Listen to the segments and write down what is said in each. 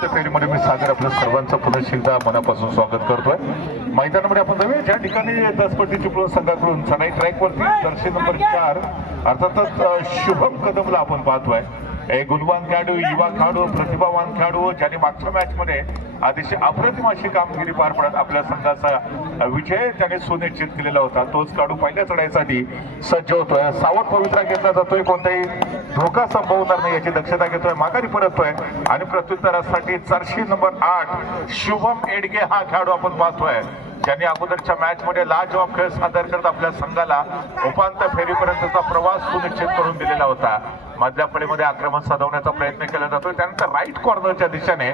उपांत्य फेरीमध्ये मी सागर आपल्या सर्वांचं पुन्हा एकदा मनापासून स्वागत करतोय। मैदानामध्ये आपण जाऊया ज्या ठिकाणी 10 पट्टी चिपळूण संघाकडून चढाई ट्रॅकवरती जर्सी नंबर 4 अर्थातच शुभम कदमला आपण पाहतोय। एक गुणवान खेळाडू, युवा खेळाडू, प्रतिभावान खेळाडू ज्याने मागच्या मॅच मध्ये अतिशय अप्रतिम अशी कामगिरी पार पडत आपल्या संघाचा विजय त्याने सुनिश्चित केलेला होता। तोच खेळाडू पहिल्या चढाईसाठी सज्ज होतोय। सावध पवित्रा घेतला जातोय, कोणताही धोका संभवणार नाही याची दक्षता घेतोय, माघारी परततोय आणि प्रत्युत्तरासाठी जर्सी नंबर 8 शुभम एडगे हा खेळाडू आपण पाहतोय ज्यांनी अगोदरच्या मॅच मध्ये लाजवाब खेळ सादर करत आपल्या संघाला उपांत्य फेरीपर्यंतचा प्रवास सुनिश्चित करून दिलेला होता। मधल्या फळीमध्ये आक्रमण साधवण्याचा प्रयत्न केला जातोय, त्यानंतर राईट कॉर्नरच्या दिशेने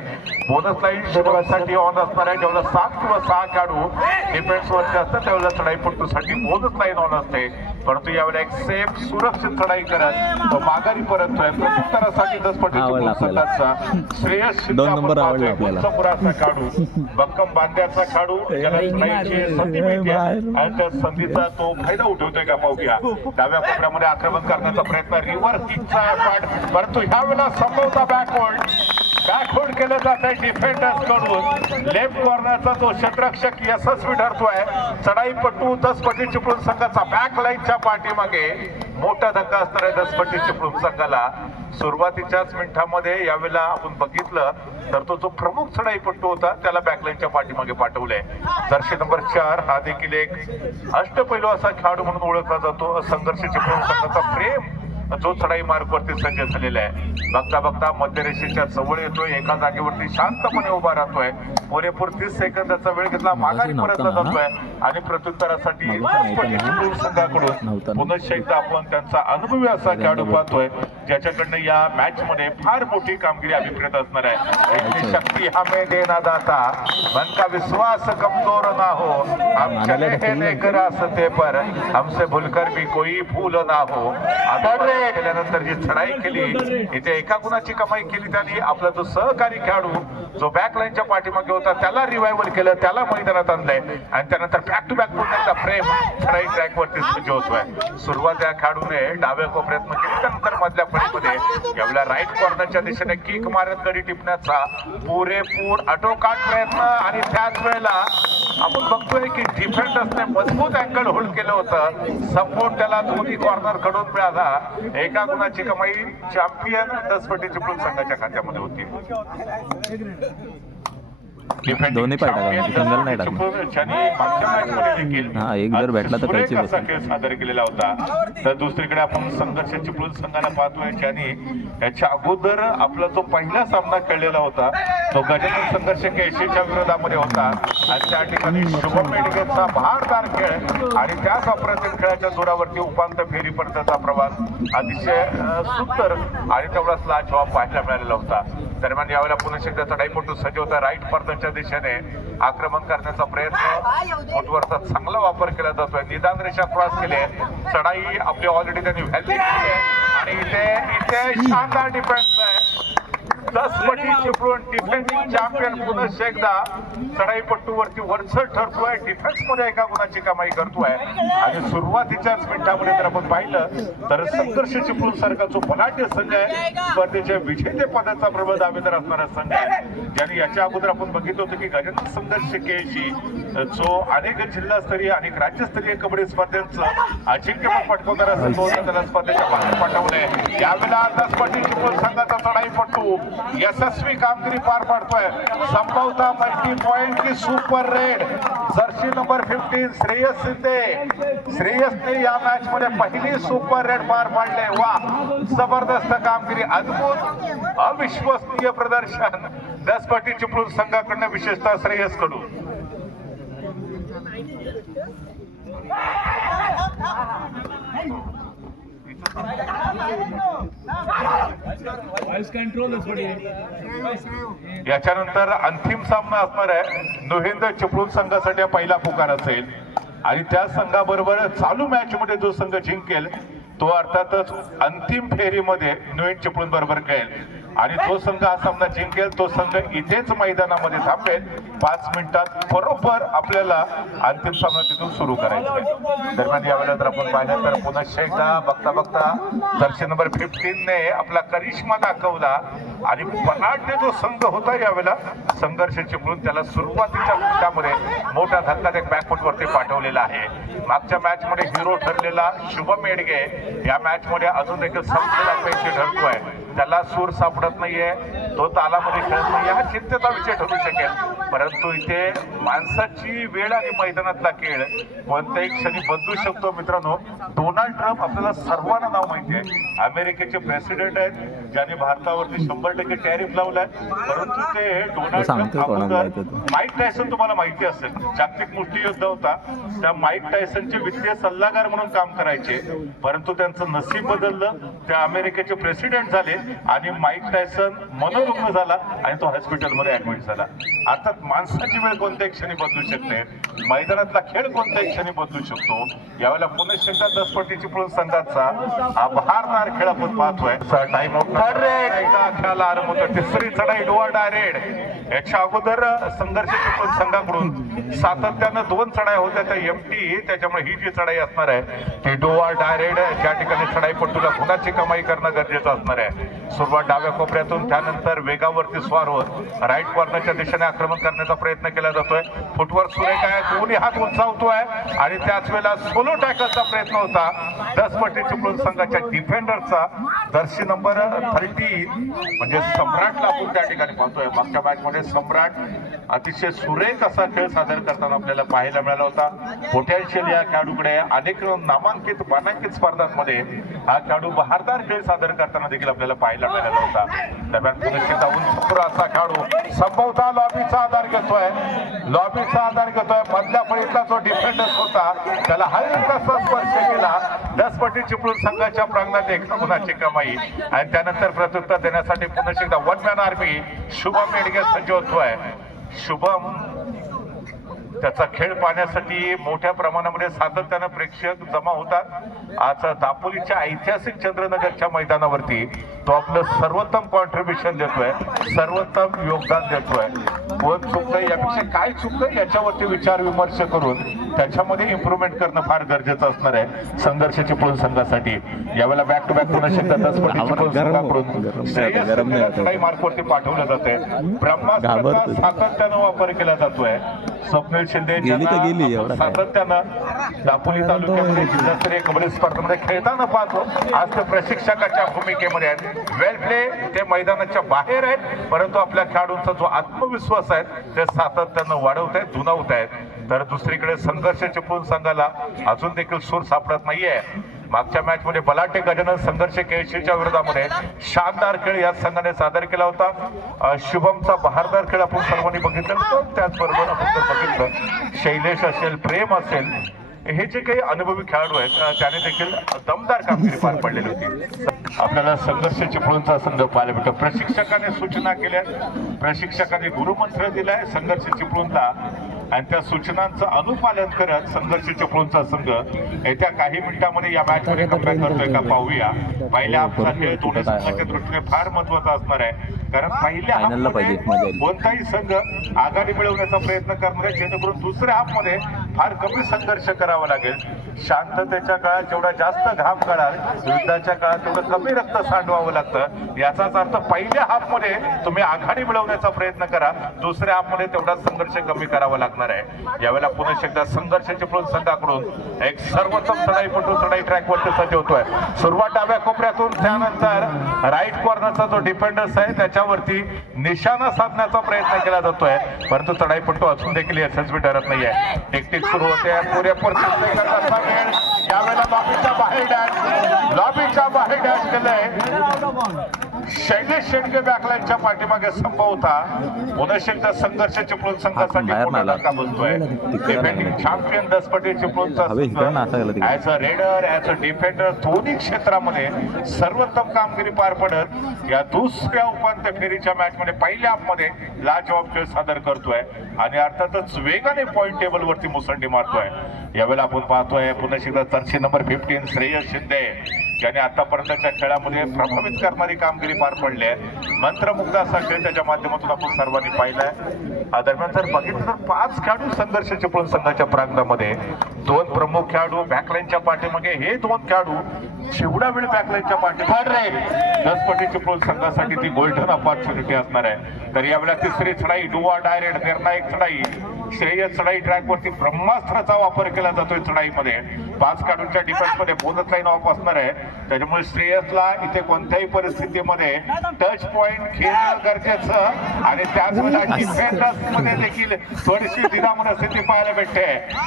बोनस लाईन शिरवण्यासाठी ऑन असणार आहे। जेव्हा 7 किंवा 6 खेळाडू डिफेन्स वरचे असतात त्यावेळेला चढाईपटूसाठी बोनस लाईन ऑन असते, परंतु यावेळेला एक सेफ सुरक्षित चढाई करत तो माघारी परततोय। प्रत्युत्तरासाठी 10 पट्टीच्या संघाचा श्रेयस 2 नंबर आवडला आपल्याला। खेळाडू भक्कम बांध्याचा खेळाडू ज्याला चढाईची संधी मिळते आणि त्या संधीचा तो फायदा उठवतोय का पाहूया। डाव्या कोपऱ्यामध्ये आक्रमण करण्याचा प्रयत्न, रिव्हर्स किकचा परंतु ह्या वेळेला संभवता बॅकवर्ड केलं जात आहे डिफेंडर्स कडून। लेफ्ट कॉर्नरचा तो षटरक्षक यशस्वी ठरतोय। चढाईपटू 10 पट्टी चिपळूण संघाचा बॅक लाईनच्या पाठीमागे मोठा धक्का असणार आहे 10 पट्टी चिपळूण संघाला। सुरुवातीच्याच मिनिटांमध्ये यावेळेला आपण बघितलं तर तो जो प्रमुख चढाईपटू होता त्याला बॅकलाईनच्या पाठीमागे पाठवलंय। जर्सी नंबर 4 हा देखील एक अष्टपैलू असा खेळाडू म्हणून ओळखला जातो। संघर्ष चिपळूण संघाचा प्रेम जो चढाई मार्गवरती सज्ज झालेला आहे। बघता बघता मध्यरेषेच्या जवळ येतोय, एका जागेवरती शांतपणे उभा राहतोय, पुरेपूर 30 सेकंदाचा वेळ घेतला, माघारी परतला जातोय आणि प्रत्युत्तरासाठी संघाकडून पुन्हा एकदा आपण त्यांचा अनुभवी असा खेळाडू पाहतोय ज्याच्याकडनं या मॅच मध्ये फार मोठी कामगिरी अभिप्रेत असणार आहे। इतनी शक्ती हमें देना दाता, मन का विश्वास कमजोर ना हो, हम चले हैं लेकर रास्ते पर, हमसे भूलकर भी कोई भूल ना हो। केल्यानंतर जी चढाई केली इथे एका गुणाची कमाई केली त्यांनी। आपला जो सहकारी खेळाडू जो बॅक लाईनच्या पाठीमागे होता त्याला रिवायवल केलं, त्याला मैदानात आणलंय आणि त्यानंतर बॅक टू बॅक पुन्हा फ्रेम चढाई ट्रॅक वरती सज्ज होतोय। सुरुवात या खेळाडूने डाव्या कोपऱ्यात केली, त्यानंतर मधल्या फळीमध्ये यावेळेला राईट कॉर्नरच्या दिशेने किक मारत गडी टिपण्याचा पुरेपूर आटोकाट प्रयत्न आणि त्याच वेळेला आपण बघतोय की डिफेंडर्सने मजबूत अँगल होल्ड केलं होतं, सपोर्ट त्याला दोन्ही कॉर्नर कडून मिळाला। एका गुणाची कमाई चॅम्पियन 10 पट्टी चिपळूण संघाच्या खात्यामध्ये होती। दोन्ही पार्ट सिंगल नाही हा एक जर भेटला तर काहीच खेळ सादर केलेला होता। तर दुसरीकडे आपण संघर्ष चिपळूण संघाला पाहतोय ज्यांनी याच्या अगोदर आपला जो पहिला सामना खेळलेला होता तो गजानन संघर्ष केशीच्या विरोधामध्ये होता आणि त्या ठिकाणी शुभम एडगेचा भारदार खेळ आणि त्याच अप्रतिम खेळाच्या जोरावरती उपांत्य फेरीपर्यंतचा प्रवास अतिशय सुंदर आणि तेवढाच लाजवाब पाहायला मिळालेला होता। दरम्यान यावेळेला पुन्हा एकदा चढाईपटू सज्ज होता, राईट कॉर्नरच्या दिशेने आक्रमण करण्याचा प्रयत्न, फुटवर्कचा चांगला वापर केला जातोय, निदान रेषा क्रॉस केले, चढाई आपली ऑलरेडी त्यांनी व्हॅल्यू केली आणि इथे शानदार डिफेन्स आहे। 10 पट्टी चिपळूण डिफेंडिंग चॅम्पियन पुन्हा एकदा चढाईपट्टूवरती वरचढ ठरतोय, डिफेन्स मध्ये एका गुणाची कमाई करतोय आणि सुरुवातीच्याच मिनिटांमध्ये जर आपण पाहिलं तर संघर्ष चिपळूण सारखा जो बलाढ्य संघ आहे, स्पर्धेच्या विजेते पदाचा प्रबळ दावेदार असणारा संघ आहे, ज्यांनी याच्या अगोदर आपण बघितलं होतं की गजानन संघर्ष केशी जो अनेक जिल्हास्तरीय अनेक राज्यस्तरीय कबड्डी स्पर्धेचं अजिंक्यपद पटकावणारा संघ होता, त्याला स्पर्धेच्या बाहेर पाठवलंय। यावेळेला 10 पट्टी चिपळूण संघाचा चढाईपटू यशस्वी कामगिरी पार पाडतोय। संभवता मल्टी पॉइंट की super raid jersey number 15 Shreyas Shinde, श्रेयसने या मॅच मध्ये पहिली सुपर रेड पार पाडले। वा, जबरदस्त कामगिरी, अद्भुत अविश्वसनीय प्रदर्शन 10 पट्टी चिपळूण संघाकडनं, विशेषतः श्रेयस कडून। याच्यानंतर अंतिम सामना असणार आहे नुहिंद चिपळूण संघासाठी पहिला पुकार असेल आणि त्या संघाबरोबर चालू मॅच मध्ये जो संघ जिंकेल तो अर्थातच अंतिम फेरीमध्ये नुहिंद चिपळूण बरोबर खेळेल। आणि जो संघ हा सामना जिंकेल तो संघ इथेच मैदानामध्ये थांबेल. 5 मिनिटात बरोबर आपल्याला अंतिम सामना तिथून सुरू करायचा आहे. दरम्यान यावेळेला जर आपण पाहिलं तर पुन्हा एकदा बघता बघता जर्सी नंबर 15 ने आपला करिश्मा दाखवला आणि पनाटने जो संघ होता यावेळेला संघर्ष चिपळूण त्याला सुरुवातीच्या मिनिटामध्ये मोठा धक्का एक बॅकफुट वरती पाठवलेला आहे. मागच्या मॅच मध्ये हिरो ठरलेला शुभम मेडगे या मॅच मध्ये अजून देखील संपलेला पैसे ठरतोय. त्याला सूर सापडत नाहीये, तो तालामध्ये खेळत नाही, हा चिंतेचा विषय ठरू शकेल. परंतु इथे माणसाची वेळ आणि मैदानातला खेळ कोणत्याही क्षणी बदलू शकतो. मित्रांनो, डोनाल्ड ट्रम्प आपल्याला सर्वांना नाव माहिती आहे, अमेरिकेचे प्रेसिडेंट आहेत ज्याने भारतावरती 100% टॅरिफ लावलाय. परंतु ते डोनाल्ड ट्रम्प अगोदर माईक टायसन तुम्हाला माहिती असेल, जागतिक मुष्टियुद्ध होता, त्या माईक टायसनचे वित्तीय सल्लागार म्हणून काम करायचे. परंतु त्यांचं नशीब बदललं, ते अमेरिकेचे प्रेसिडेंट झाले आणि माईक टायसन मनोरुग्ण झाला आणि तो हॉस्पिटलमध्ये ऍडमिट झाला. अर्थात माणसाची वेळ कोणत्याही क्षणी बदलू शकते, मैदानातला खेळ कोणत्याही क्षणी बदलू शकतो. यावेळेला पुणे एकदा 10 पटी चिपळूण संघाचा हा बहारदार खेळ आपण पाहतोय. टाइम आउट एकदा खेळाला आरंभ होतो. तिसरी चढाई डोअर डायरेक्ट. याच्या अगोदर संघर्ष चिपळूण संघाकडून सातत्यानं 2 चढाई होत्या त्या एमटी, त्याच्यामुळे ही जी चढाई असणार आहे ती डोअर डायरेक्ट. ज्या ठिकाणी चढाईपट्टूला गुणाची कमाई करणं गरजेचं असणार आहे. सुरुवात डाव्या कोपऱ्यातून, त्यानंतर वेगावरती स्वार होत राईट कॉर्नरच्या दिशेने आक्रमण करण्याचा प्रयत्न केला जातोय. फुटवर सुरेख आहे, दोन्ही हात उंचावतोय आणि त्याच वेळेला सोलो टॅकलचा प्रयत्न होता 10 पटी चिपळूण संघाच्या डिफेंडरचा. जर्सी नंबर 30 म्हणजे सम्राटला आपण त्या ठिकाणी पाहतोय. मागच्या मॅच मध्ये सम्राट अतिशय सुरेख असा खेळ सादर करताना आपल्याला पाहायला मिळाला होता. पोटेन्शियल या खेळाडूकडे अनेक नामांकित मानांकित स्पर्धांमध्ये हा खेळाडू बहारदार खेळ सादर करताना देखील आपल्याला पाहायला मिळाला होता. दरम्यान पुन्हा उंच असा खेळाडू संभवता लॉबीचा आधार घेतोय, मधल्या फळीतला जो डिफेंडर होता त्याला हलकासा स्पर्श केला. 10 पटी चिपळूण संघाच्या प्रांगणात एक गुणाची कमाई आणि त्यानंतर प्रत्युत्तर देण्यासाठी पुन्हा एकदा 1 मॅन आर्मी शुभम मेडगे सज्ज होतोय. शुभम त्याचा खेळ पाहण्यासाठी मोठ्या प्रमाणामध्ये सातत्यानं प्रेक्षक जमा होतात. आज दापोलीच्या ऐतिहासिक चंद्रनगरच्या मैदानावरती तो आपलं सर्वोत्तम कॉन्ट्रीब्युशन देतोय, सर्वोत्तम योगदान देतोय. कोण चुकतंय, यापेक्षा काय चुकतंय याच्यावरती विचार विमर्श करून त्याच्यामध्ये इम्प्रुव्हमेंट करणं फार गरजेचं असणार आहे संघर्ष चिपळूण संघासाठी. यावेळेला बॅक टू बॅक पुन्हा शकतात 10 पटी चिपळूण संघाकडून मार्कवरती पाठवलं जातंय. ब्रह्मास्त्राचा सातत्यानं वापर केला जातोय. स्वप्नील शिंदे सातत्यानं दापोली तालुक्यामध्ये जिल्हास्तरीय कबड्डी स्पर्धेमध्ये खेळताना पाहतो. आज ते प्रशिक्षकाच्या भूमिकेमध्ये आहेत. वेल प्ले, ते मैदानाच्या बाहेर आहेत, परंतु आपल्या खेळाडूंचा जो आत्मविश्वास आहे ते सातत्यानं वाढवत आहेत, दुणावत आहेत. तर दुसरीकडे संघर्ष चिपळूण संघाला अजून देखील सूर सापडत नाहीये. मागच्या मॅच मध्ये बलाटे गजानन संघर्ष केळशीच्या विरोधामध्ये शानदार खेळ या संघाने सादर केला होता. शुभमचा बहारदार खेळ आपण सर्वांनी बघितलं, त्याचबरोबर आपण जर बघितलं शैलेश असेल, प्रेम असेल, हे जे काही अनुभवी खेळाडू आहेत त्याने देखील दमदार कामगिरी पार पडलेली होती. आपल्याला संघर्ष चिपळूणचा संघ पाहायला भेटतो. प्रशिक्षकाने सूचना केल्या, प्रशिक्षकाने गुरुमंत्र दिलाय संघर्ष चिपळूणला आणि त्या सूचनांचं अनुपालन करत संघर्ष चिपळूणचा संघ येत्या काही मिनिटांमध्ये या मॅच मध्ये कमबॅक करतोय का पाहूया. पहिल्या हाफचा खेळ दोन्ही संघाच्या दृष्टीने फार महत्वाचा असणार आहे, कारण पहिल्या हाफमध्ये कोणताही संघ आघाडी मिळवण्याचा प्रयत्न करणार आहे, जेणेकरून दुसऱ्या हाफमध्ये फार कमी संघर्ष करावा लागेल. शांततेच्या काळात जेवढा जास्त घाम काढाल, युद्धाच्या काळात तेवढं कमी रक्त सांडवावं लागतं. याचाच अर्थ पहिल्या हाफमध्ये तुम्ही आघाडी मिळवण्याचा प्रयत्न करा, दुसऱ्या हाफमध्ये तेवढा संघर्ष कमी करावा लागणार आहे. यावेळेला पुन्हा एकदा संघर्ष चिपळूण संघाकडून एक सर्वोत्तम चढाईपटू चढाई ट्रॅकवरती सज्ज होतोय. सुरुवात डाव्या कोपऱ्यातून, त्यानंतर राईट कॉर्नरचा जो डिफेंडर्स आहे त्याच्यावरती निशाणा साधण्याचा प्रयत्न केला जातोय, परंतु चढाईपटू अजून देखील यशस्वी ठरत नाहीये. टिकटिक सुरू होते, पुरेपूर करण्याचा वेळ. यावेळेला लॉबीच्या बाहेर डॅश केलंय. शैलेश शेंडगे बॅकलाईनच्या पाठीमागे संभव होता. पुन्हा एकदा संघर्ष चिपळूण संघासाठी मोठा धक्का बसतोय. डिफेंडिंग चॅम्पियन 10 पटी चिपळूणचा संघ as a raider, as a defender दोन्ही क्षेत्रामध्ये सर्वोत्तम कामगिरी पार पडत या दुसऱ्या उपांत्य फेरीच्या मॅच मध्ये पहिल्या हाफ मध्ये लाजवाब खेळ सादर करतोय आणि अर्थातच वेगाने पॉइंट टेबल वरती मुसंडी मारतोय. यावेळेला आपण पाहतोय पुन्हा एकदा जर्सी नंबर 15 श्रेयस शिंदे ज्याने आतापर्यंतच्या खेळामध्ये प्रभावित करणारी कामगिरी पार पडली आहे. मंत्रमुग्ध असा खेळ त्याच्या माध्यमातून आपण सर्वांनी पाहिलाय. दरम्यान जर बघितलं तर 5 खेळाडू संघर्ष चिपळूण संघाच्या प्रांगणामध्ये, 2 प्रमुख खेळाडू बॅकलाईनच्या पाठीमागे, हे 2 खेळाडू जेवढा वेळ बॅकलाईनच्या पाठीमागे 10 पटी चिपळूण संघासाठी ती गोल्डन अपॉर्च्युनिटी असणार आहे. तर यावेळेला तिसरी चढाई डुआ डायरेक्ट निर्णायक चढाई श्रेयस चढाई ट्रॅकवरती ब्रह्मास्त्राचा वापर केला जातोय. चढाईमध्ये 5 खेळाडूंच्या डिफेन्समध्ये बोनस लाईन ऑफ असणार आहे. त्याच्यामुळे श्रेयसला इथे कोणत्याही परिस्थितीमध्ये टच पॉइंट खेळणं गरजेचं आणि त्याच वेळेला डिफेन्स मध्ये देखील थोडीशी दिनामन स्थिती पाहायला भेटते.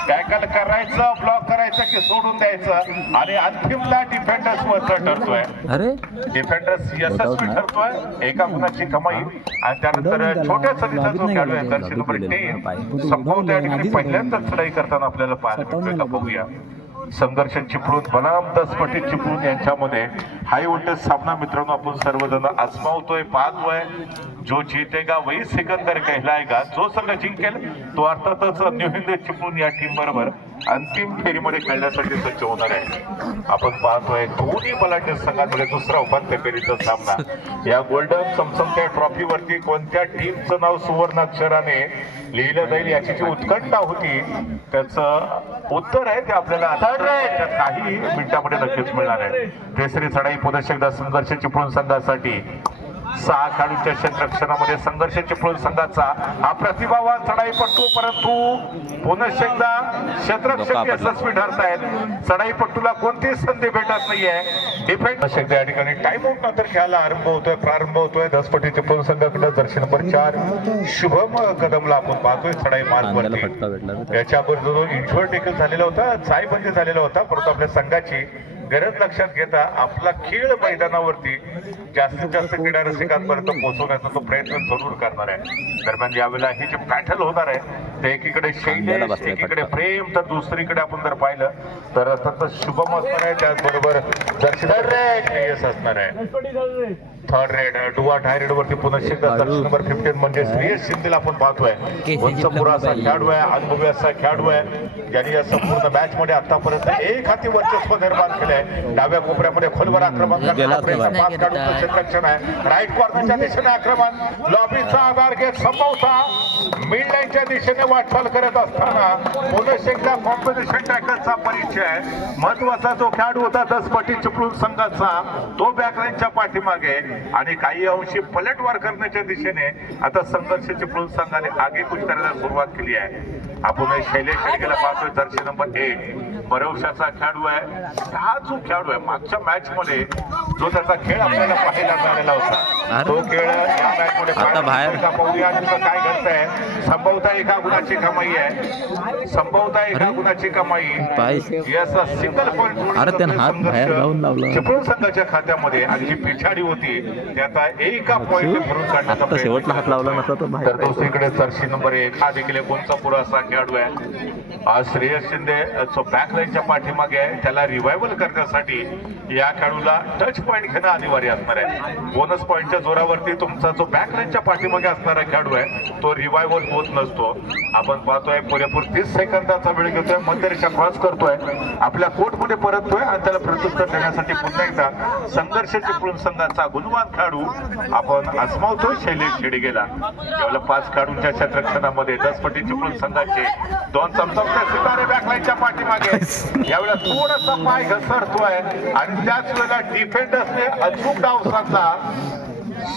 टॅकल करायचं, ब्लॉक करायचं की सोडून द्यायचं आणि अंतिमता डिफेंडर्स वर ठरतोय. अरे डिफेंडर्स यशस्वी ठरतोय. एका गुणाची कमाई आणि त्यानंतर छोट्या सरीचा जो खेळाडू आहे दर्शी नंबर 10 संभवत या ठिकाणी पहिल्यांदाच चढाई करताना आपल्याला पाहायला भेटतोय का बघूया. संघर्ष चिपळूण बनाम 10 पटी चिपळूण यांच्यामध्ये हाय व्होल्टेज सामना मित्रांनो आपण सर्वजण आजमावतोय, पाहतोय. जो जीतेगा वही सिकंदर कहलाएगा. जो संघ जिंकेल तो अर्थातच न्यू हिंद चिपळूण या टीम बरोबर अंतिम फेरीमध्ये खेळण्यासाठी सज्ज होणार आहे. आपण पाहतोय दोन्ही बलाढ्य संघांमध्ये दुसरा उपांत्य फेरीचा सामना. या गोल्डन चमचमत्या ट्रॉफीवरती कोणत्या टीमचं नाव सुवर्णाक्षराने लिहिलं जाईल याची जी उत्कंठा होती त्याचं उत्तर आहे ते आपल्याला काही मिनिटांमध्ये नक्कीच मिळणार आहे. तिसरी चढाई पुन्हा एकदा संघर्ष चिपळूण संघासाठी 6 खेळाडूंच्या क्षेत्ररक्षणामध्ये संघर्ष चिपळूण संघाचा हा प्रतिभावान चढाईपट्टू, परंतु पुन्हा एकदा क्षेत्ररक्षक यशस्वी ठरतायत. चढाईपट्टूला कोणतीच संधी भेटत नाहीये. डिफेंस या ठिकाणी टाइम आउट नंतर खेळायला प्रारंभ होतोय 10 पटी चिपळूण संघाकडे दर्शी नंबर 4 शुभम कदमला आपण पाहतोय चढाई मार्गवरती. याच्यावर जो इंजुअर देखील झालेला होता, जायबंदी झालेला होता, परंतु आपल्या संघाची गरज लक्षात घेता आपला खेळ मैदानावरती जास्तीत जास्त क्रीडा रसिकांपर्यंत पोहोचवण्याचा तो प्रयत्न जरूर करणार आहे. दरम्यान यावेळेला हे जे बॅटल होणार आहे ते एकीकडे शैलेश, एकीकडे प्रेम, तर दुसरीकडे आपण जर पाहिलं तर अर्थातच शुभम असणार आहे, त्याचबरोबर श्रेयस असणार आहे. थर्ड रेड डुआ डायरेक्ट वरती पुन्हा एकदा दर्शी नंबर 15 म्हणजे श्रेयस शिंदेला आपण पाहतोय. उंचपुरा असा खेळाडू आहे, अनुभवी असा खेळाडू आहे, ज्यांनी या संपूर्ण मॅच मध्ये आतापर्यंत एक हाती वर्चस्व निर्माण केलंय. डाव्या कोपऱ्यामध्ये खोलवर आक्रमण क्षेत्ररक्षण आहे. राईट कॉर्नरच्या दिशेने आक्रमण, लॉबीचा आधार घेत संभवता मिड लाईनच्या दिशेने वाटचाल करत असताना पुन्हा एकदा कॉम्पिटिशन टॅकलचा परिचय. महत्वाचा जो खेळाडू होता 10 पटी चिपळूण संघाचा तो बॅकलाईनच्या पाठीमागे आणि काही अंशी पलटवार करण्याच्या दिशेने आता संघर्ष चिपळूण संघाने आगेकूच करायला सुरुवात केली आहे. आपण शैलेश शेडगेला पाहतोय दर्शी नंबर 1 भरवशाचा खेळाडू आहे. हा जो खेळाडू आहे मागच्या मॅच मध्ये जो त्याचा खेळ आपल्याला पाहायला मिळालेला होता तो खेळ या मॅच मध्ये पाहूया काय घडतंय. संभवता एका गुणाची कमाई आहे, संभवता एका गुणाची कमाई याचा सिंगल पॉईंट चिपळूण संघाच्या खात्यामध्ये आणि जी पिछाडी होती ते आता एका पॉईंट भरून काढण्याचा शेवटला हात लावला नसता तर दुसरीकडे जर्सी नंबर 1 हा देखील कोणचा पुरा असा खेळाडू आहे. आज श्रेयस शिंदे जो बॅकलाईनच्या पाठीमागे आहे त्याला रिवायवल करण्यासाठी या खेळाडूला टच पॉईंट घेणं अनिवार्य असणार आहे. बोनस पॉईंटच्या जोरावरती तुमचा जो बॅकलाईनच्या पाठीमागे असणारा खेळाडू आहे तो रिवायवल होत नसतो. आपण पाहतोय पुरेपूर 30 सेकंदाचा वेळ घेतोय, मध्यरेषा क्रॉस करतोय, आपल्या कोर्टमध्ये परततोय आणि त्याला प्रत्युत्तर देण्यासाठी पुन्हा एकदा संघर्ष चिपळूण संघाचा गुणवान खेळाडू आपण आजमावतोय शैलेश शेडगेला. यावेळेला 5 खेळाडूंच्या क्षेत्ररक्षणामध्ये 10 पटी चिपळूण संघाचे 2 चमचमते सितारे बॅकलाईनच्या पाठीमागे. यावेळेला थोडासा पाय घसरतोय आणि त्याच वेळेला डिफेंडर्सने अचूक डाव साधला.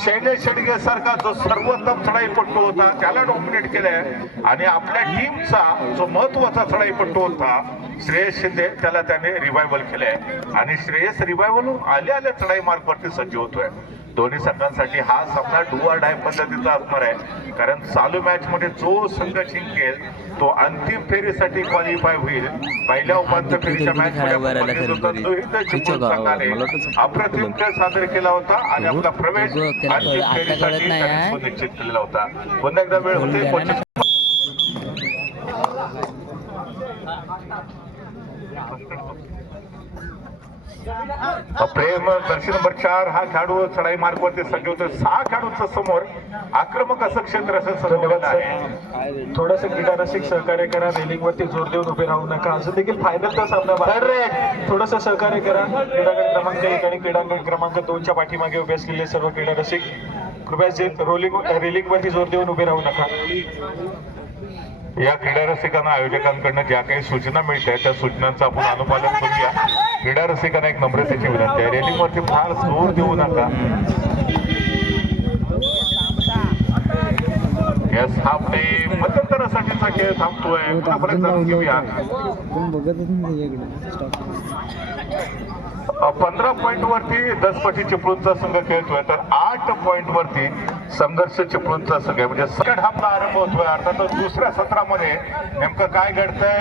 शैलेश शेडगे सारखा जो सर्वोत्तम चढाईपट्टू होता त्याला डॉमिनेट केलंय आणि आपल्या टीमचा जो महत्वाचा चढाईपट्टू होता श्रेयस शिंदे त्याला त्याने रिवायवल केलंय आणि श्रेयस रिवायवल आल्या चढाई मार्गवरती सज्ज होतोय. दोन्ही संघांसाठी हा सामना डू ऑर डाय पद्धतीचा असणार आहे, कारण चालू मॅच मध्ये जो संघ जिंकेल तो अंतिम फेरीसाठी क्वालिफाय होईल. पहिल्या उपांत्य फेरीच्या मॅच मध्ये संघाने अप्रतिम खेळ सादर केला होता आणि आपला प्रवेश अंतिम फेरीसाठी निश्चित केलेला होता. पुन्हा एकदा वेळ होते प्रेम दर्शी नंबर 4 हा खेळाडू चढाई मार्गवरती सज्ज होतो. 6 खेळाडूंच्या समोर आक्रमक असं क्षेत्र असं सजवलेलं आहे. थोडस क्रीडा रसिक सहकार्य करा. रेलिंग वरती जोर देऊन उभे राहू नका. असं देखील फायनलचा सामना थोडस सहकार्य करा. क्रीडांगण क्रमांक 1 आणि क्रीडांगण क्रमांक 2च्या पाठीमागे उभे असलेले सर्व क्रीडा रसिक कृपया रेलिंग वरती जोर देऊन उभे राहू नका. या क्रीडा रसिकांना आयोजकांकडून ज्या काही सूचना मिळतात त्या सूचनांचं आपण अनुपालन करूया. क्रीडा रसिकांना एक नम्रतेची विनंती आहे, रेलिंग वरती फार जोर देऊ नका. या हाफ टाइम मध्यंतरासाठीचा खेळ थांबतोय. परत जाणून घेऊया. 15 पॉइंट वरती दसपटी चिपळूणचा संघ खेळतोय, तर 8 पॉइंट वरती संघर्ष चिपळूणचा संघ आहे. म्हणजे सेकंड हाफला आरंभ होतोय. अर्थातच दुसऱ्या सत्रामध्ये नेमकं काय घडतंय,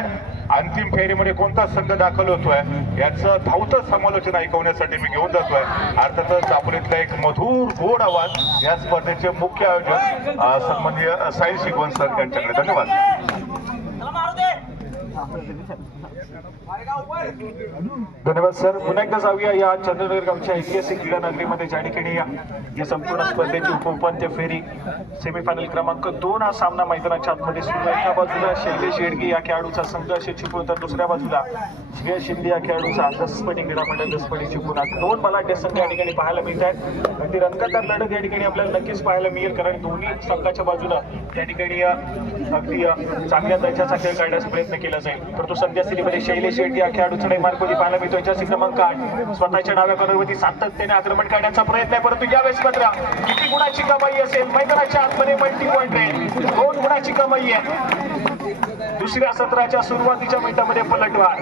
अंतिम फेरीमध्ये कोणता संघ दाखल होतोय याचं धावतं समालोचन ऐकवण्यासाठी मी घेऊन जातोय. अर्थातच आपण इथला एक मधुर गोड आवाज या स्पर्धेचे मुख्य आयोजक सन्माननीय साई शिगवण सर यांच्याकडे. धन्यवाद. धन्यवाद सर. पुन्हा एकदा जाऊया या चंद्रनगर गावच्या ऐतिहासिक क्रीडा नगरीमध्ये, ज्या ठिकाणी या संपूर्ण स्पर्धेची उपउपांत्य फेरी सेमीफायनल क्रमांक 2 हा सामना मैदानाच्या आतमध्ये सुरू आहे. एका बाजूला शैलेश येडगे या खेळाडूचा संघ असे चिपळूण, तर दुसऱ्या बाजूला श्रेयस शिंदे या खेळाडूचा दसपटी क्रीडा मंडळ दसपटी चिपळूण. 2 बलाढ्य संघ या ठिकाणी पाहायला मिळत आहेत. अगदी रंगतदार लढत या ठिकाणी आपल्याला नक्कीच पाहायला मिळेल, कारण दोन्ही संघाच्या बाजूला त्या ठिकाणी अगदी चांगल्या दर्जाचा खेळ काढण्याचा प्रयत्न केला जाईल. परंतु सध्या स्थितीमध्ये शैलेश येडगे या खेळाडू चढाई मार्गवरती पाहायला मिळतोय. जर्सी क्रमांक 8 स्वतःच्या डाव्या कॉर्नरवरती सातत्याने आक्रमण करण्याचा प्रयत्न आहे, परंतु यावेळेस मात्र किती गुणाची कमाई असेल. मैदानाच्या आतमध्ये मल्टी पॉइंट आहे. 2 गुणाची कमाई आहे. दुसऱ्या सत्राच्या सुरुवातीच्या मिनिटामध्ये पलटवार.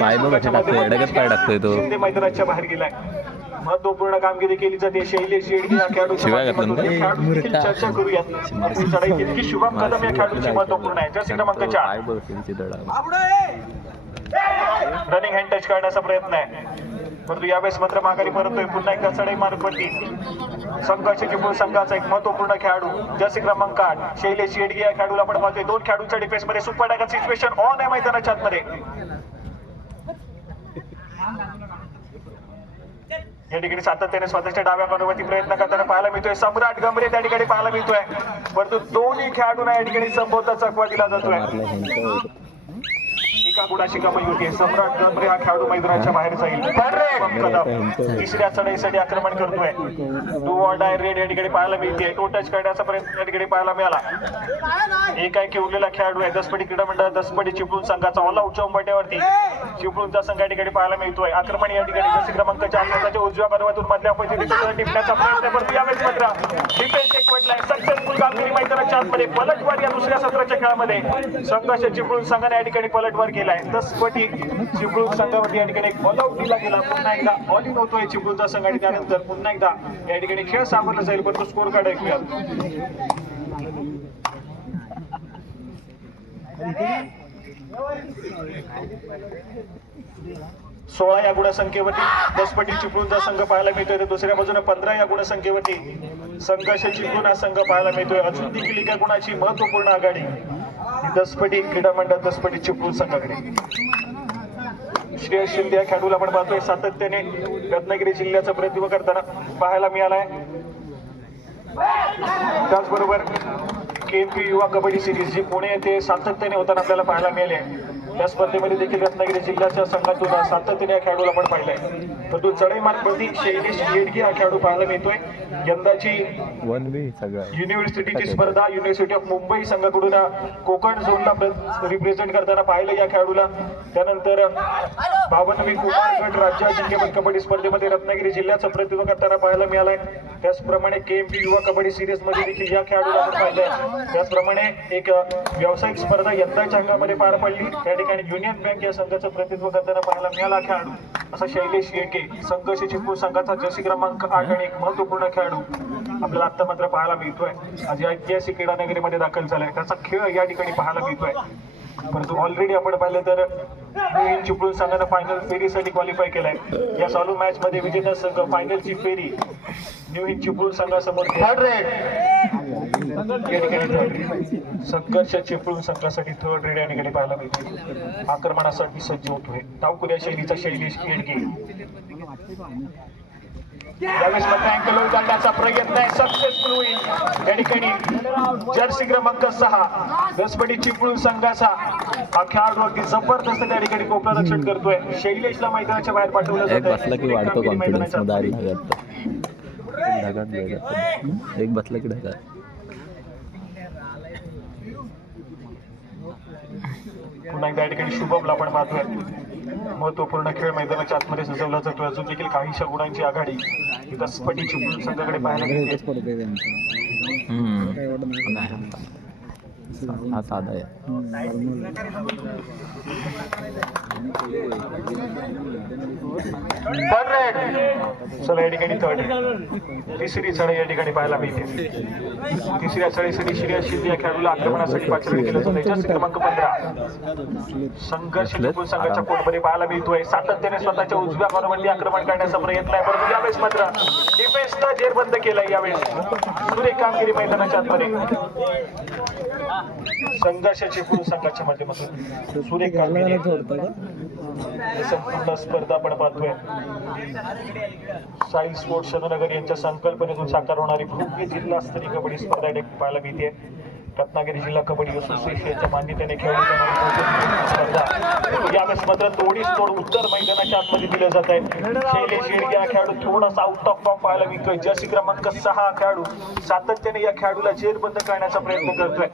पाय बघ कसे टाकतोय, एडगत पाय टाकतोय तो. शिंदे मैदानाच्या बाहेर गेलाय. महत्वपूर्ण कामगिरी केली जाते. शैलेश येडगे या खेळाडूच्या चर्चा करूयात. चढाई तितकी शुभम कदम या खेळाडूची महत्वपूर्ण आहे. जर्सी क्रमांक 4 रनिंग हँड टच करण्याचा प्रयत्न आहे, परंतु यावेळेस मात्र माघारी परतोय. पुन्हा एकदा चढाई मार्गवरती संघाचे चिपळूण संघाचा एक महत्वपूर्ण खेळाडू जर्सी क्रमांक 8 शैलेश येडगे या खेळाडूला आपण पाहतोय. 2 खेळाडूंच्या डिफेन्स मध्ये सुपर टायगर सिच्युएशन ऑन आहे मैदानाच्या आतमध्ये. या ठिकाणी सातत्याने स्वतःच्या डाव्या कॉर्नरवरती प्रयत्न करताना पाहायला मिळतोय. सम्राट गंभीर त्या ठिकाणी पाहायला मिळतोय, परंतु दोन्ही खेळाडूंना या ठिकाणी संबोधता चकवा दिला जातोय. एका गुणाची कमाई होती. सम्राट गंभीर हा खेळाडू मैदानाच्या बाहेर जाईल. तिसऱ्या चढाईसाठी आक्रमण करतोय. डू ऑर डाय रेड या ठिकाणी पाहायला मिळते. टो टच करण्याचा प्रयत्न या ठिकाणी पाहायला मिळाला. एक आहे की उरलेला खेळाडू आहे दसपटी क्रीडा मंडळ दसपटी चिपळूण संघाचा ऑल आउटच्या उंबरठ्यावरती चिपळूणचा संघ या ठिकाणी पाहायला मिळतोय. आक्रमण या ठिकाणी जर्सी क्रमांक 4 संघाच्या उजव्या बाजूतून मधल्या टिपण्याचा प्रयत्न करतो. यावेळेस मात्र डिफेन्स एक म्हटलाय. सक्सेसफुल कामगिरी मैदानाच्या आतमध्ये. पलटवार या दुसऱ्या सत्राच्या खेळामध्ये संघाच्या चिपळूण संघाने या ठिकाणी पलटवार केलाय. दसपटी चिपळूण संघावरती या ठिकाणी एक ऑल आउट दिला गेला. पुन्हा एकदा ऑल इन होतोय चिपळूणचा संघ आणि त्यानंतर पुन्हा एकदा या ठिकाणी खेळ सावरला जाईल. परंतु स्कोर कार्ड ऐकूया. 16 या गुणसंख्येवरती दसपटी चिपळूणचा संघ पाहायला मिळतोय, तर दुसऱ्या बाजूने 15 या गुणसंख्येवरती संघर्ष चिपळूण हा संघ पाहायला मिळतोय. अजून देखील एका गुणाची महत्वपूर्ण आघाडी दसपटी क्रीडा मंडळ दसपटी चिपळूण संघाकडे. श्रेयस शिंदे या खेळाडूला आपण पाहतोय सातत्याने रत्नागिरी जिल्ह्याचं प्रतिनिधित्व करताना पाहायला मिळालाय. त्याचबरोबर केएमपी युवा कबड्डी सिरीज जी पुणे येथे सातत्याने होताना आपल्याला पाहायला मिळाले. त्या स्पर्धेमध्ये देखील रत्नागिरी जिल्ह्याच्या संघातून सातत्याने या खेळाडूला आपण पाहिलंय. तर तो चढाई मार्गवरती शैलेश येडगे हा खेळाडू पाहायला मिळतोय. यंदाची युनिव्हर्सिटीची स्पर्धा युनिव्हर्सिटी ऑफ मुंबई संघाकडून कोकण झोनला रिप्रेझेंट करताना पाहिलं या खेळाडूला. त्यानंतर 52वी कुमार गट राज्य अजिंक्यपद कबड्डी स्पर्धेमध्ये रत्नागिरी जिल्ह्याचं प्रतिनिधित्व करताना पाहायला मिळालंय. त्याचप्रमाणे केएमपी युवा कबड्डी सिरीज मध्ये देखील या खेळाडूला आपण पाहिलंय. त्याचप्रमाणे एक व्यावसायिक स्पर्धा यंदाच्या अंगामध्ये पार पडली. त्या ठिकाणी युनियन बँक या संघाचं प्रतिनिधित्व करताना पाहायला मिळाला खेळाडू असा शैलेश येडगे. संघर्ष चिपळूण संघाचा जर्सी क्रमांक 8 आणि एक महत्वपूर्ण खेळाडू आपल्याला आता मात्र पाहायला मिळतोय. आज ऐतिहासिक क्रीडा नगरीमध्ये दाखल झालाय. त्याचा खेळ या ठिकाणी पाहायला मिळतोय. परंतु ऑलरेडी आपण पाहिलं तर चिपळूण संघानं फायनल फेरीसाठी क्वालिफाय केलाय. या चालू मॅच मध्ये विजेता संघ फायनलची फेरी न्यू चिपळूण संघासमोर या ठिकाणी थर्ड रेड संघर्ष चिपळूण संघासाठी थर्ड रेड या ठिकाणी पाहायला मिळते. आक्रमणासाठी सज्ज होतोय डावखुऱ्या शैलीचा शैलेश येडगे. यावेळेस अँकल काढण्याचा प्रयत्न आहे, सक्सेसफुल होईल. या ठिकाणी जर्सी क्रमांक 6 दसपडी चिपळूण संघाचा हा खेळाडू अगदी जबरदस्त त्या ठिकाणी कोपरारक्षण करतोय. शैलेशला मैदानाच्या बाहेर पाठवलं एक बसला की वाढतो जातंय. कॉन्फिडन्स मध्ये ढगात एक बसला की ढगात. पुन्हा एकदा या ठिकाणी शुभमला आपण पाहतोय. महत्वपूर्ण खेळ मैदानाच्या आतमध्ये सजवला जातो. अजून देखील काहीशा गुणांची आघाडी दसपडी चिपळूण संघाकडे पाहायला मिळते. हा साधा आहे. चला या ठिकाणी थर्ड तिसरी चढाई या ठिकाणी पाहायला मिळते. तिसऱ्या चढाईसाठी श्रेयस शिंदे या खेळाडूला आक्रमणासाठी पाचारण केलं जातं. जर्सी क्रमांक 15 संघर्ष चिपळूण संघाच्या कोर्टमध्ये पाहायला मिळतोय. सातत्याने स्वतःच्या उजव्या कॉर्नरमध्ये आक्रमण करण्याचा प्रयत्न आहे, परंतु यावेळेस मात्र डिफेन्सला जेरबंद केलाय. यावेळेस सुरेख कामगिरी मैदानाच्या आतमध्ये संघर्ष चिपळूण संघाच्या माध्यमातून सुरेख कामगिरी. संपूर्ण स्पर्धा आपण पाहतोय. साई स्पोर्ट्स शननगर यांच्या संकल्पनेतून साकार होणारी भव्य जिल्हास्तरीय कबड्डी स्पर्धा पाहायला मिळते. रत्नागिरी जिल्हा कबड्डी असोसिएशनच्या मान्यतेने खेळली जाणारी स्पर्धा यावेळेस मात्र तोडीस तोड उत्तर मैदानाच्या आतमध्ये दिलं जात आहे. शैलेश येडगे हा खेळाडू थोडासा आउट ऑफ फॉर्म पाहायला मिळतोय. जर्सी क्रमांक 6 खेळाडू सातत्याने या खेळाडूला जेरबंद करण्याचा प्रयत्न करतोय.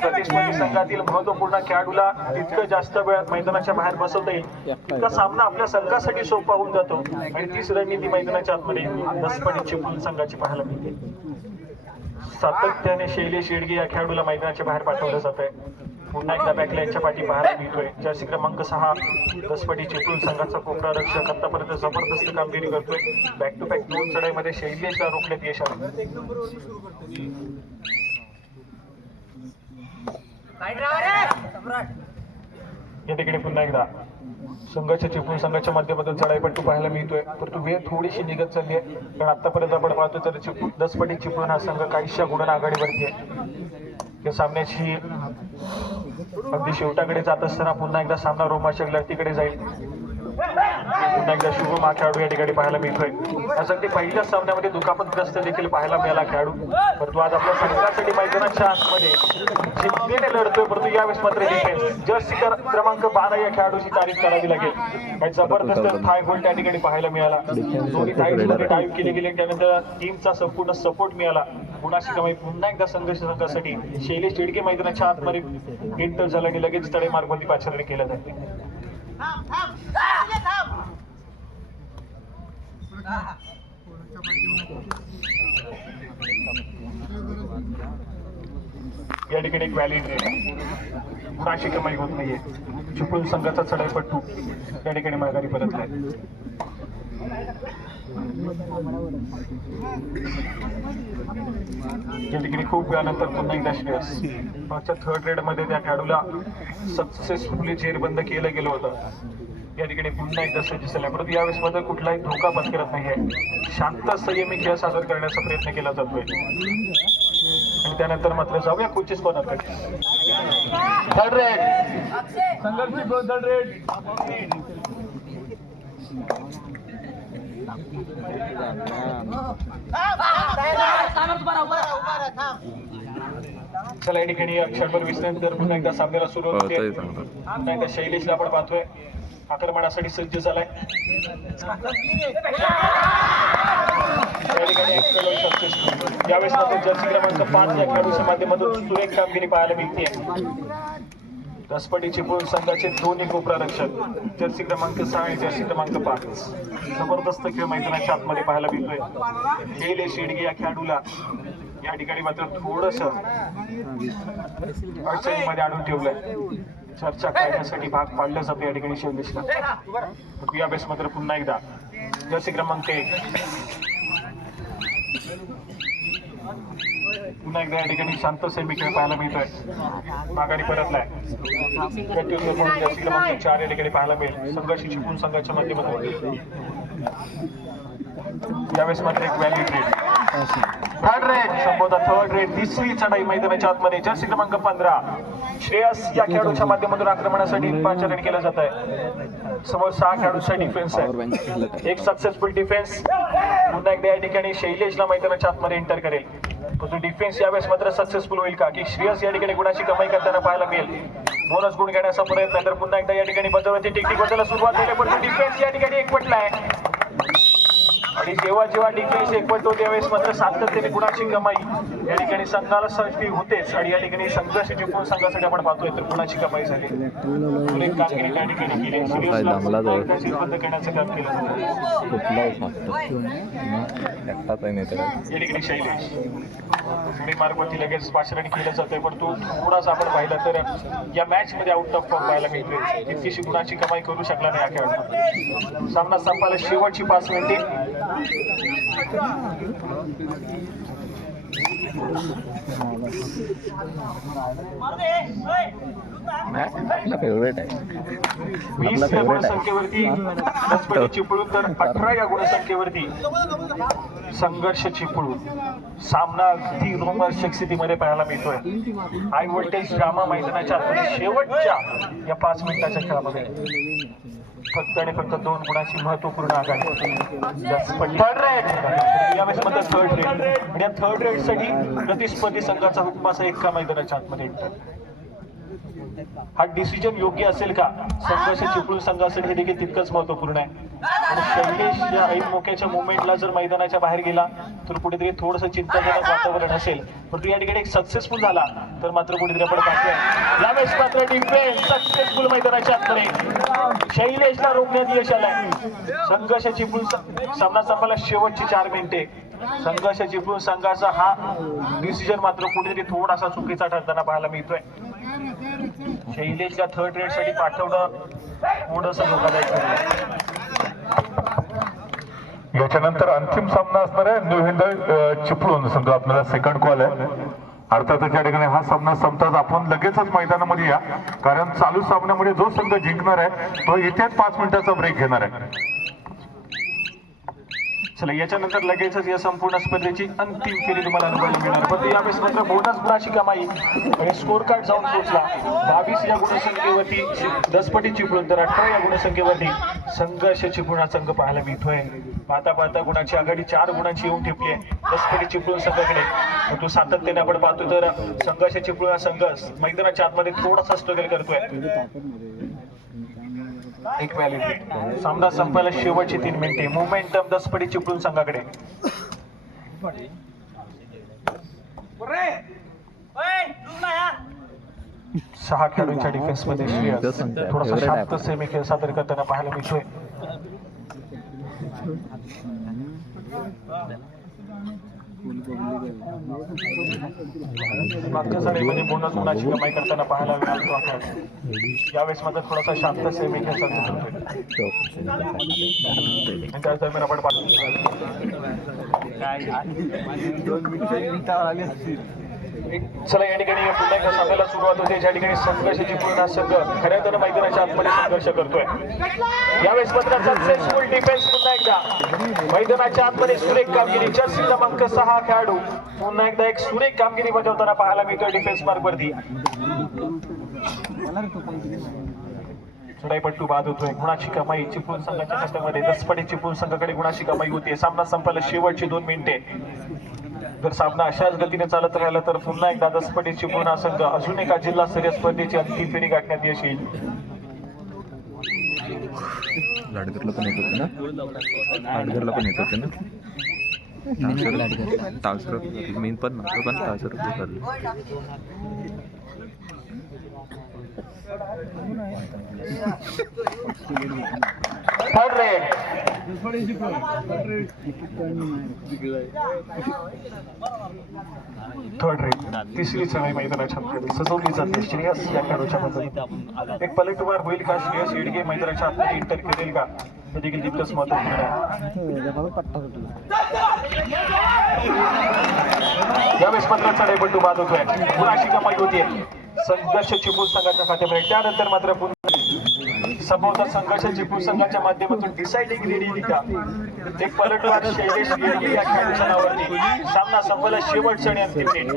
प्रतिस्पर्धी संघातील महत्वपूर्ण खेळाडूला तितकं जास्त वेळ मैदानाच्या बाहेर बसवता येईल इतका सामना आपल्या संघासाठी सोपा होऊन जातो. आणि तीच रणनीती मैदानाच्या आतमध्ये दसपडी चिपळूण संघाची पाहायला मिळते. सातत्याने शैलेश येडगे या खेळाडूला मैदानाच्या बाहेर पाठवलं जात आहे. पुन्हा एकदा बॅकलाईनच्या पाठी पाहायला मिळतोय. जर्सी क्रमांक 6 दसपडी चिपळूण संघाचा कोपरा रक्षक आतापर्यंत जबरदस्त कामगिरी करतोय. बॅक टू बॅक 2 चढाईमध्ये शैलेशला रोखण्यात यश आलं. या ठिकाणी पुन्हा एकदा संघर्ष चिपळूण संघाच्या माध्यमातून चढाईपट्टू पाहायला मिळतोय, परंतु वेळ थोडीशी निघत चालली आहे. कारण आतापर्यंत आपण पाहतो तर दसपडी चिपळूण हा संघ काहीशा गुणांना आघाडीवरती आहे. या सामन्याची अगदी शेवटाकडे जात असताना पुन्हा एकदा सामना रोमांचक लढतीकडे जाईल. पुन्हा एकदा शुभम हा खेळाडू या ठिकाणी पाहायला मिळतोय. यासाठी पहिल्याच सामन्यामध्ये दुखापतग्रस्त देखील पाहायला मिळाला खेळाडू, परंतु आज आपल्या संघासाठी मैदानाच्या आतमध्ये जिद्दीने लढतोय. परंतु यावेळेस मात्र डिफेन्स जर्सी क्रमांक 12 या खेळाडूची तारीफ करावी लागेल. जबरदस्त थाय होल्ड त्या ठिकाणी पाहायला मिळाला. दोन्ही थायमध्ये डाईव्ह केले गेले, त्यानंतर टीमचा संपूर्ण सपोर्ट मिळाला. पुन्हा एकदा संघर्ष संघासाठी शैलेश येडगे मैदानाच्या आतमध्ये एंटर झाला आणि लगेच तडे मार्गवरती पाचारण केलं जाते. या ठिकाणी एक व्हॅलिड कुणाशी कमाई होत नाहीये. चिपळूण संघाचा चढाईपट्टू या ठिकाणी माघारी परतलाय. या ठिकाणी खूप वेळानंतर पुन्हा एकदा श्रेयस मागच्या थर्ड रेड मध्ये त्या खेळाडूला सक्सेसफुली जेरबंद केलं गेलं होतं. या ठिकाणी पुन्हा एकदा सज्ज झाला, परंतु यावेळेस मात्र कुठलाही धोका पत्करत नाहीये. शांत संयमी खेळ सादर करण्याचा प्रयत्न केला जातोय. आणि त्यानंतर मात्र जाऊया कोचेस कॉर्नरकडे. थर्ड रेड संघर्ष थर्ड रेड. चला या ठिकाणी क्षणभर विश्रांती पुन्हा एकदा सामन्याला सुरुवात होते. पुन्हा एकदा शैलेशला आपण पाहतोय आक्रमणासाठी सज्ज झालाय. यावेळेस मात्र जर्सी क्रमांक 5 या खेळाडूच्या माध्यमातून सुरेख कामगिरी पाहायला मिळते. दसपडी चिपळूण संघाचे दोन्ही कोपरा रक्षक जर्सी क्रमांक 6 आणि जर्सी क्रमांक 5 जबरदस्त खेळ मैदानाच्या आतमध्ये पाहायला मिळतोय. शैलेश येडगे या खेळाडूला या ठिकाणी मात्र थोडस अडचणीमध्ये आणून ठेवलंय. चर्चा करण्यासाठी भाग पाडलं जातो या ठिकाणी शैलेशला. यावेळेस मात्र पुन्हा एकदा जर्सी क्रमांक 1 पुन्हा एकदा या ठिकाणी शांत सेमी खेळ पाहायला मिळतोय. माघारी परतलाय. जर्सी क्रमांक 4 या ठिकाणी पाहायला मिळेल संघर्ष चिपळूण संघाच्या माध्यमातून. यावेळेस मात्र एक व्हॅलिड रेड थर्ड रेड संबोधा थर्ड रेड तिसरी चढाई मैदानाच्या आतमध्ये जर्सी क्रमांक 15 श्रेयस या खेळाडूच्या माध्यमातून आक्रमणासाठी पाचारण केलं जात आहे. समोर 6 खेळाडूचा डिफेन्स आहे. एक सक्सेसफुल डिफेन्स. पुन्हा एकदा या ठिकाणी शैलेशला मैदानाच्या आतमध्ये एंटर करेल. तो डिफेन्स यावेळेस मात्र सक्सेसफुल होईल का की श्रेयस या ठिकाणी गुणाची कमाई करताना पाहायला मिळेल. बोनस गुण घेण्याचा प्रयत्न तर पुन्हा एकदा या ठिकाणी बदलवरती टेक्निक बदलायला सुरुवात झाली पण डिफेन्स या ठिकाणी एकवटलाय आणि जेव्हा डिफेन्स एकवटतो त्यावेळेस मात्र सातत्याने गुणाची कमाई या ठिकाणी संघाला साठी होतेच आणि या ठिकाणी संघर्ष जिंकून संघासाठी आपण पाहतोय तर गुणाची कमाई झाली. सुरेख कामगिरी त्या ठिकाणी केली. बंद करण्याचं काम केलं या ठिकाणी शैलेश पुढे मार्गवरती लगेच पाचारण केलं जातंय पण तो थोडासा आपण पाहिला तर या मॅच मध्ये आउट ऑफ फॉर्म पाहायला मिळतोय. तितकीशी गुणाची कमाई करू शकला नाही या खेळाडू. सामना संपायला शेवटची 5 मिनिटे. आपला फेवरेट आहे. 20 या गुणसंख्येवरती दसपटी चिपळूण तर 18 या गुणसंख्येवरती संघर्ष चिपळूण. सामना अगदी रोमहर्षक स्थितीमध्ये पाहायला मिळतोय. हाय व्होल्टेज ड्रामा मैदानाच्या आतमध्ये शेवटच्या या 5 मिनिटाच्या खेळामध्ये फक्त आणि फक्त 2 गुणाची महत्वपूर्ण आघाडी. थर्ड रेड यावेळेस मात्र थर्ड रेड आणि या थर्ड रेड साठी प्रतिस्पर्धी संघाचा हुकमाचा एका मैदानाच्या आतमध्ये एंटर. हा डिसिजन योग्य असेल का संघर्ष चिपळूण संघासाठी हे देखील तितकंच महत्वपूर्ण आहे. आणि शैलेश या ऐन मोक्याच्या मुवमेंटला जर मैदानाच्या बाहेर गेला तर कुठेतरी थोडंसं चिंताजनक वातावरण असेल परंतु या ठिकाणी एक सक्सेसफुल झाला तर मात्र कुठेतरी आपण पाहतोय यावेळेस मात्र डिफेन्स सक्सेसफुल मैदानाच्या आतमध्ये शैलेशला रोखण्यात यश आलंय. संघर्ष चिपळूण सामना संपायला शेवटची 4 मिनिटे. संघर्ष चिपळूण संघाचा हा डिसिजन मात्र कुठेतरी थोडासा चुकीचा ठरताना पाहायला मिळतोय. शैलेशला थर्ड रेड साठी पाठवणं थोडंसं धोकादायक ठरलं. याच्यानंतर अंतिम सामना असणार आहे न्यू हिंद चिपळूण संघ. आपल्याला सेकंड कॉल आहे. अर्थातच या ठिकाणी हा सामना संपताच आपण लगेचच मैदानामध्ये या कारण चालू सामन्यामध्ये जो संघ जिंकणार आहे तो येत्याच 5 मिनिटाचा ब्रेक घेणार आहे. चला याच्यानंतर लगेचच या संपूर्ण स्पर्धेची अंतिम फेरी तुम्हाला अनुभवायला मिळणार पण यावेळेस मात्र बोनस गुणाची कमाई आणि स्कोर कार्ड जाऊन पोहोचला. 22 या गुणसंख्येवरती दसपटी चिपळूण तर 18 या गुणसंख्येवरती संघर्ष चिपळूण हा संघ पाहायला मिळतोय. पाहता गुणाची आघाडी 4 गुणांची येऊन ठेपली आहे दसपटी चिपळूण संघाकडे. तो सातत्याने आपण पाहतोय तर संघर्ष चिपळूण हा संघ मैदानाच्या आतमध्ये थोडासा स्ट्रगल करतोय. एक व्हॅलिड सामना संपायला शेवटची 3 मिनिटे. मोमेंटम दसपटी चिपळूण संघाकडे. 6 खेळाडूंच्या डिफेन्स मध्ये श्रेयस थोडासा शांत सेमी खेळ सादर करताना पाहायला मिळतोय. मागच्या साडीमध्ये बोनस गुणाची कमाई करताना पाहायला मिळालो आपल्याला. यावेळेस मात्र थोडासा शांत सेमी खेळ सादर करतोय. त्याच दरम्यान आपण चला या ठिकाणी पुन्हा एका सामन्याला सुरुवात होते ज्या ठिकाणी संघर्ष चिपळूण हा संघ खऱ्या तर मैदानाच्या आतमध्ये संघर्ष करतोय. यावेळेस मात्र सक्सेसफुल डिफेन्स पुन्हा एकदा मैदानाच्या आतमध्ये सुरेख कामगिरी. जर्सी क्रमांक 6 खेळाडू पुन्हा एकदा एक सुरेख कामगिरी बजावताना पाहायला मिळतोय डिफेन्स मार्कवरती. चढाईपट्टू बाद होतोय. गुणाची कमाई चिपळूण संघाच्या खात्यामध्ये दसपटी चिपळूण संघाकडे गुणाची कमाई होती. सामना संपायला शेवटची 2 मिनिटे. जर सामना अशाच गतीने चालत राहिला तर पुन्हा एकदा दसपटी चिपळूण हा संघ अजून एका जिल्हास्तरीय स्पर्धेची अंतिम फेरी गाठण्यात यश येईल. लाडगरला पण येत होते ना. लाडगरला पण येत होते ना. टाळसर मेन पण टाळसर थर्ड रेड तिसरी चढाई मैदानाच्या आतमध्ये सजवली जाते. श्रेयस या खेळाडूच्या मध्ये एक पलटवार होईल का? श्रेयस येडगे मैदानाच्या आतमध्ये इंटर करेल का? हे देखील तितकंच महत्त्वपूर्ण आहे. यावेळेस मात्र चढाईपट्टू बाद होतोय. गुणाची कमाई होतीये संघर्ष चिपळूण संघाच्या खात्यामध्ये. त्यानंतर मात्र संभवता संघर्ष चिपळूण संघाच्या माध्यमातून डिसाइडिंग रेडी का एक पलटवार शैलेश येळगी या खेळाडूच्या नावावरती सामना संपला शेवटचा आणि अंतिम नेट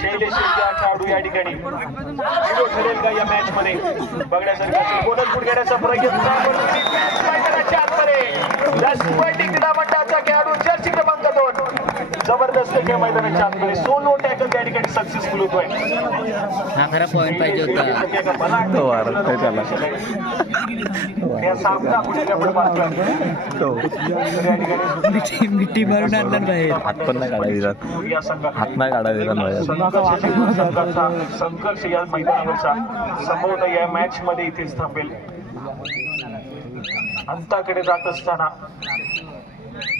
शैलेश येळगी हा खेळाडू या ठिकाणी हिरो ठरेल का या मॅच मध्ये बघण्यासारखं असेल बोनस गुड घेण्याचा प्रयत्न मैदानाच्या आतमध्ये दसपटी क्रीडा मंडळाचा खेळाडू जर्सी क्रमांक 2 जबरदस्त खेळ मैदानाच्या आतमध्ये सोलो टॅकल त्या ठिकाणी सक्सेसफुल होतोय हा खरा पॉईंट पाहिजे होता तो वारतोय त्याला या सामना कुठे आपण पाहतोय तो तर या ठिकाणी मिठी मारून आणणार बाहेर हात पण नाही काढा दिला या संघात हात नाही काढा दिला माझ्या संघर्ष या मैदानावरचा संभवतः या मॅच मध्ये इथेच थांबेल अंताकडे जात असताना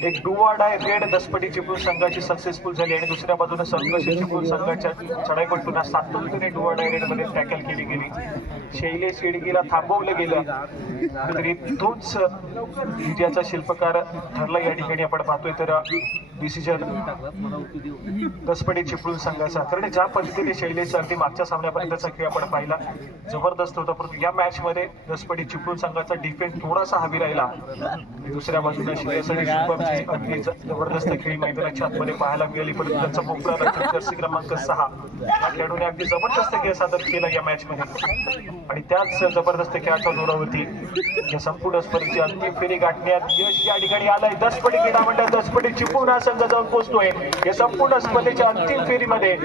एक डुवाड आहे रेड दसपटी चिपळूण संघाची सक्सेसफुल झाली आणि दुसऱ्या बाजूने संघर्ष चिपळूण संघाच्या चढाईपटून सातत्याने डुवाड आहे रेड मध्ये टॅकल केली गेली शैलेश येडगीला थांबवलं गेलं तरी तोच विजयाचा शिल्पकार ठरला या ठिकाणी आपण पाहतोय तर डिसिजन दसपटी चिपळूण संघाचा कारण ज्या पद्धतीने शैलेश अगदी मागच्या सामन्यापर्यंतचा खेळ आपण पाहिला जबरदस्त होता परंतु या मॅच मध्ये दसपटी चिपळूण संघाचा डिफेन्स थोडासा हवी राहिला दुसऱ्या बाजूने श्रेयस आणि शुभमची अगदी जबरदस्त खेळी मैदानाच्या आतमध्ये पाहायला मिळाली परंतु त्यांचा मोकळा रक्षक जर्सी क्रमांक 6 या खेळाडूने अगदी जबरदस्त खेळ सादर केला या मॅच मध्ये आणि त्याच जबरदस्त खेळाच्या जोरावरती या संपूर्ण स्पर्धेची अंतिम फेरी गाठण्यात यश या ठिकाणी आलंय दसपटी क्रीडा मंडळ दसपटी चिपळूण हा संघ जाऊन पोहोचतोय या संपूर्ण स्पर्धेच्या अंतिम फेरीमध्ये